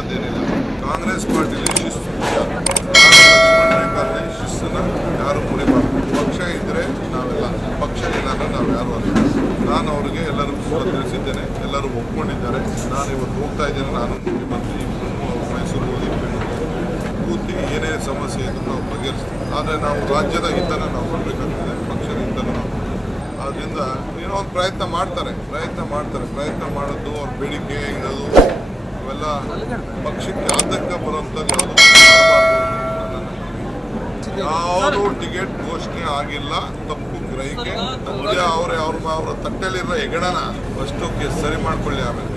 ಹೆದರ್ಬೇಕಾದ್ದೇನಿಲ್ಲ. ಕಾಂಗ್ರೆಸ್ ಪಾರ್ಟಿಲಿ ಶಿಸ್ತು ಮುಖ್ಯ. ಲಕ್ಷ್ಮಣ ರೇಖಾದಲ್ಲಿ ಶಿಸ್ತನ್ನು ಯಾರು ಮುರಿಬಾರ್ದು. ಪಕ್ಷ ಇದ್ದರೆ ನಾವೆಲ್ಲ, ಪಕ್ಷ ಇಲ್ಲ ಅಂದರೆ ನಾವು ಯಾರು ಅಲ್ಲ. ನಾನು ಅವರಿಗೆ ಎಲ್ಲರಿಗೂ ಕೂಡ ತಿಳಿಸಿದ್ದೇನೆ, ಎಲ್ಲರೂ ಒಪ್ಕೊಂಡಿದ್ದಾರೆ. ನಾನು ಇವತ್ತು ಹೋಗ್ತಾ ಇದ್ದೇನೆ, ನಾನು ಮುಖ್ಯಮಂತ್ರಿ ಮೈಸೂರು ಹೋಗಿ ಕೂತಿ ಏನೇ ಸಮಸ್ಯೆ ಇದ್ದರೂ ನಾವು ಬಗೆಹರಿಸ್ತೀವಿ. ಆದರೆ ನಾವು ರಾಜ್ಯದ ಹಿತನ ನಾವು ಮಾಡಬೇಕಾಗ್ತದೆ, ಪಕ್ಷದ ಹಿತನ ನಾವು. ಆದ್ದರಿಂದ ಏನೋ ಒಂದು ಪ್ರಯತ್ನ ಮಾಡೋದು, ಅವ್ರ ಬೇಡಿಕೆ ಇಡೋದು ಅವೆಲ್ಲ ಪಕ್ಷಕ್ಕೆ ಆತಂಕ ಬರುವಂಥದ್ದು ಯಾವುದು ಟಿಕೆಟ್ ಘೋಷಣೆ ಆಗಿಲ್ಲ. ತಪ್ಪು ಗ್ರಹಿಕೆ. ಅವ್ರ ತಟ್ಟೆಲಿರೋ ಹೆಗಡನ ಫಸ್ಟು ಸರಿ ಮಾಡ್ಕೊಳ್ಳಿ. ಆಮೇಲೆ